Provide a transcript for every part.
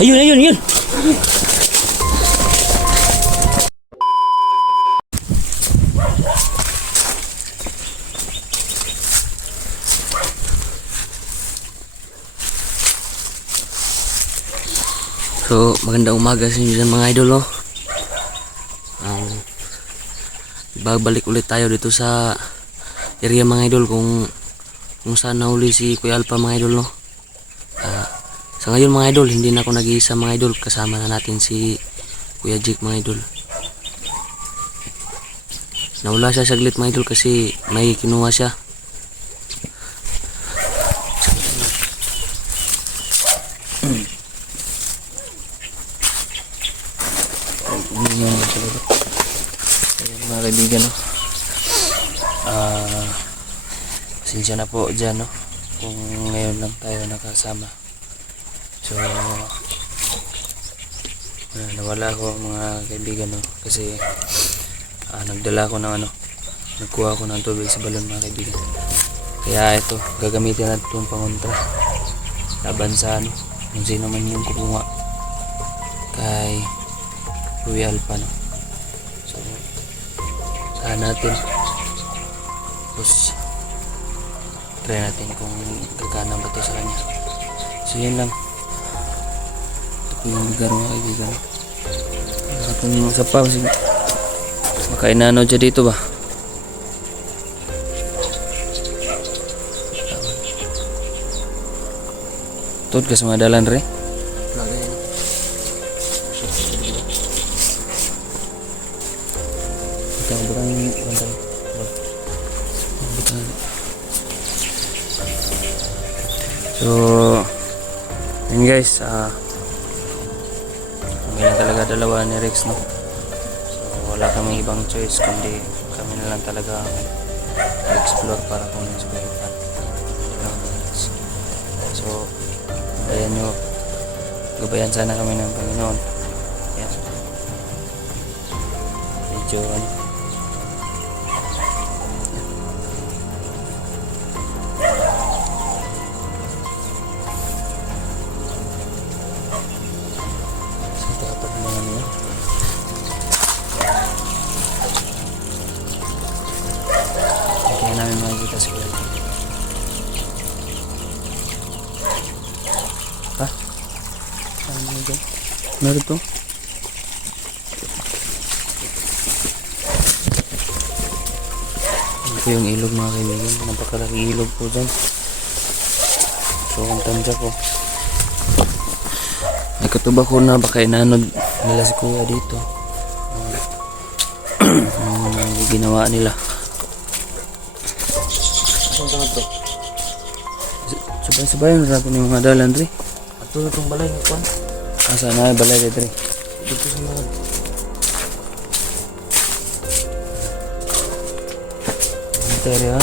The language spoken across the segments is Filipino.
Ayun, ayun, ayun. So, magandang umaga sa inyo dyan mga idol, no? Babalik ulit tayo dito sa area mga idol kung saan nahuli si Kuya Alpha mga idol, no? Sa ngayon mga idol, hindi na ako nag-iisa mga idol. Kasama na natin si Kuya Jake mga idol. Nawala siya saglit mga idol kasi may kinuha siya. Mga kaibigan, no? Pasensya na po dyan, no? Kung ngayon lang tayo nakasama. So nawala ako mga kaibigan, no? Kasi nagdala ko ng nagkuha ko ng tubig sa balon mga kaibigan. Kaya ito, gagamitin natin itong pangontra laban sa kung sino man yung kukunga kay Kuya Alpha, no? So saan natin, tapos try natin kung gagana ba ito sa kanya. So yun lang, ito yung lugar mga kaibigan. Itong isa pa kasi makainanaw dyan dito ba. Tod ka sa mga dalan re. So yun guys, kami lang talaga dalawa ni Rex, no? So wala kami ibang choice kundi kami na lang talaga explore para kung ano sa buhay. So gabayan nyo, gabayan sana kami ng Panginoon. Yan, medyo kaya namin makikita si Kuya. Ha? Meron to? Ito yung ilog mga kaibigan. Napakalaki ilog po dyan. So ang tansya ko, may katuba ko na baka inanod nila si Kuya dito. Ang ginawa nila. Sabay-sabayan na natin yung mga dalan, Dre. Ato na itong balay ng kwan. Saan na balay, Dre? Dito sa mga cemetery, ha?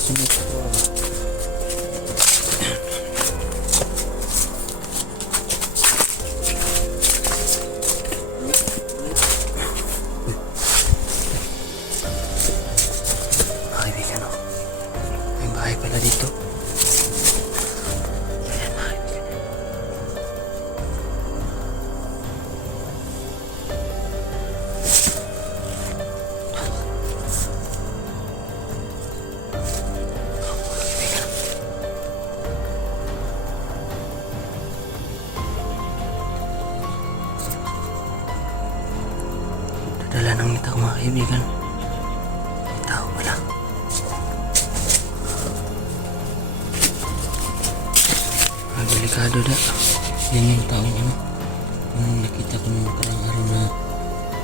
Cemetery. Pala dito. Dadala ng itak mga kaibigan. Tao pala. Delikado na. Yan yung taong yung nakita ko nung nakarang araw na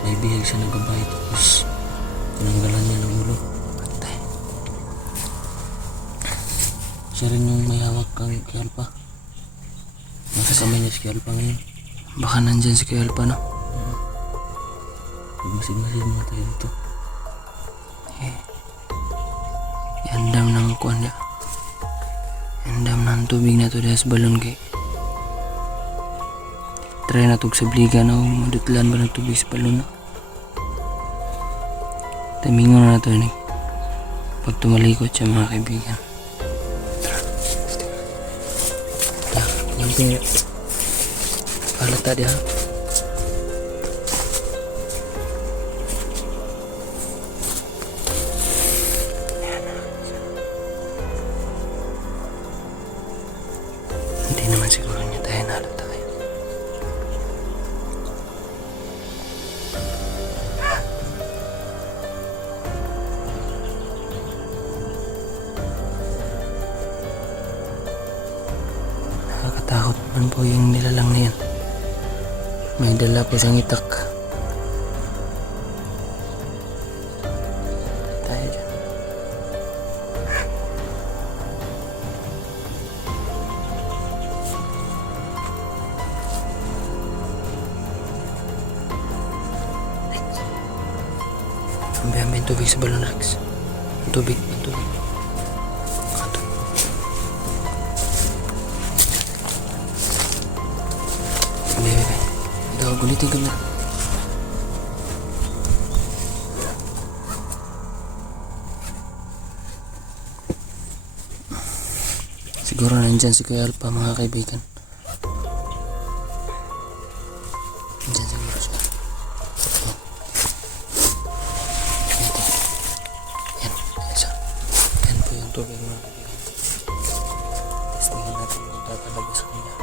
may bihag siya ng babae tapos tinanggalan niya ng ulo. Patay. Siya rin yung may hawak kang Kuya Alpha. Nakakamay niya si Kuya Alpha ngayon. Baka nandyan si Kuya Alpha, no? Masid-masid mo tayo dito. Yandam ng kuwan niya. Andam ng tubig na to dahil sa balon kay try na tog sa bliga na madutlan ba ng tubig sa balon, no? Tamingon na to ni pag tumalikot siya mga kaibigan. Tara. Yung pin... Halata dia. Hindi naman siguro niya tayo nahalata kayo. Nakakatakot naman po yung nilalang na yan. May dala po siyang itak. Tayo dyan. Ambil tubig sa balon, Rex. Tubig. Ikaw, gulitin ka na. Siguro nandyan si Kuya Alpha, mga kaibigan. Nandyan siguro siya. Ito. Yan, isa. Yan po yung tubig, mga kaibigan. Testingin natin kung tatalabas ko niya.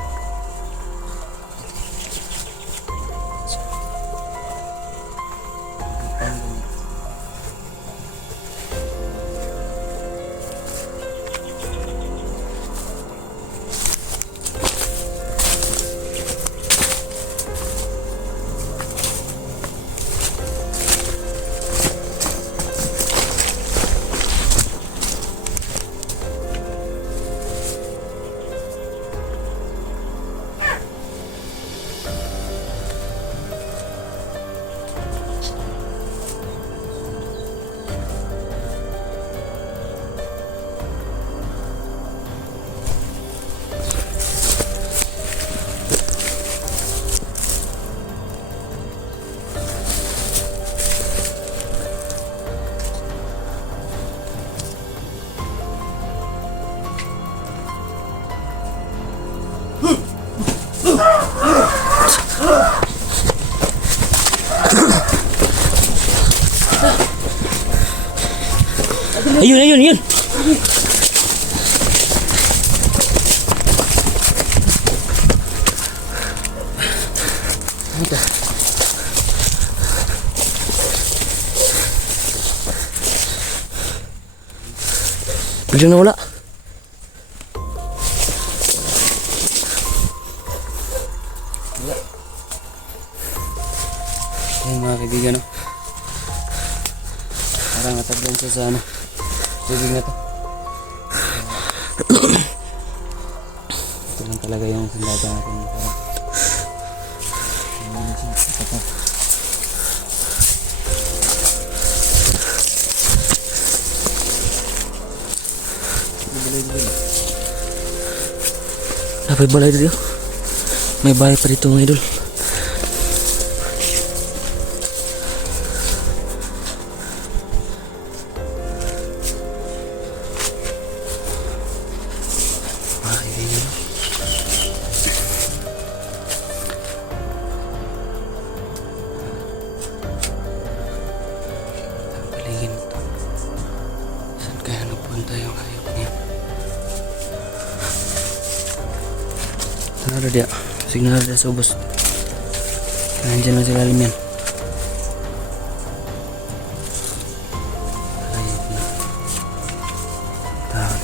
Ayun. Ito. Biglang nawala. Ayun, mga kaibigan, no? Parang natablan siya sa ano, tubig na to. Ito lang talaga yung sandata natin. Napay balay dito. May bahay pa dito, mga idol. Saan kaya nagpunta yung hayop niya? Tanara dia. Signal dia sa ubos. Nandiyan lang sa lalim yan. Hayop na. Takot.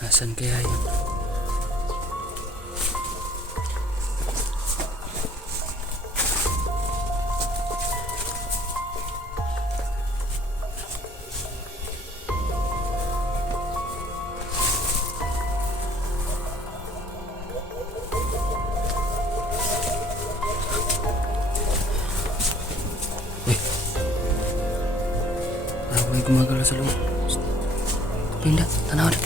Nasaan kaya yun? gumagalaw sa loob. Pinda, tanaw na.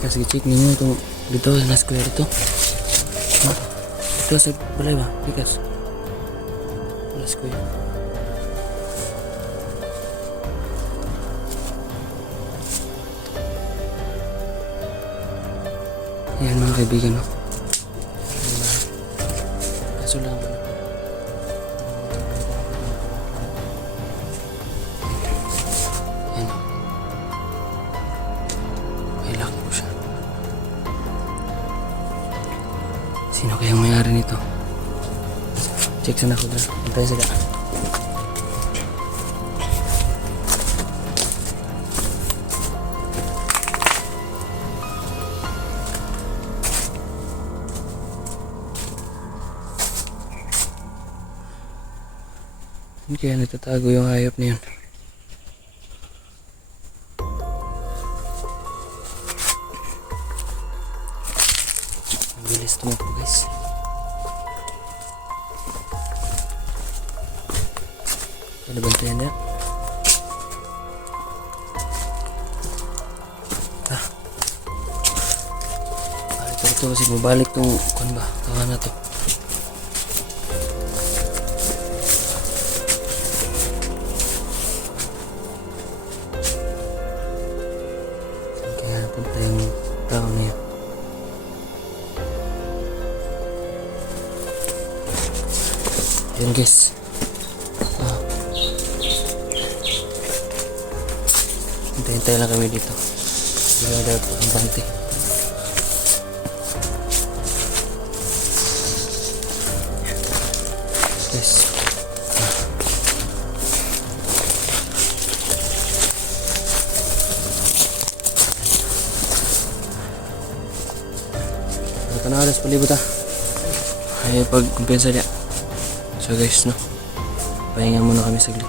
Kasi check ninyo itong dito na square ito. Ito sa balay ba? Pikas. Wala square. Yan mga kaibigan, no? Kaso lang, ano? Yan. May lock po siya. Sino kayang may-ari nito? Check sana ako dyan. Antay sila. Kaya nagtatago yung hayop na yun. Ang bilis tumakbo guys. Ano bantayan niya? Ito kasi mabalik tong kuan ba? Tawa na to. Kaya punta yung tao niya. Yan guys. Hintay lang kami dito. May po ang bante. Yes. Tanaw alas palibot ay pagkumpensa niya. So guys, no, pahinga muna kami saglit.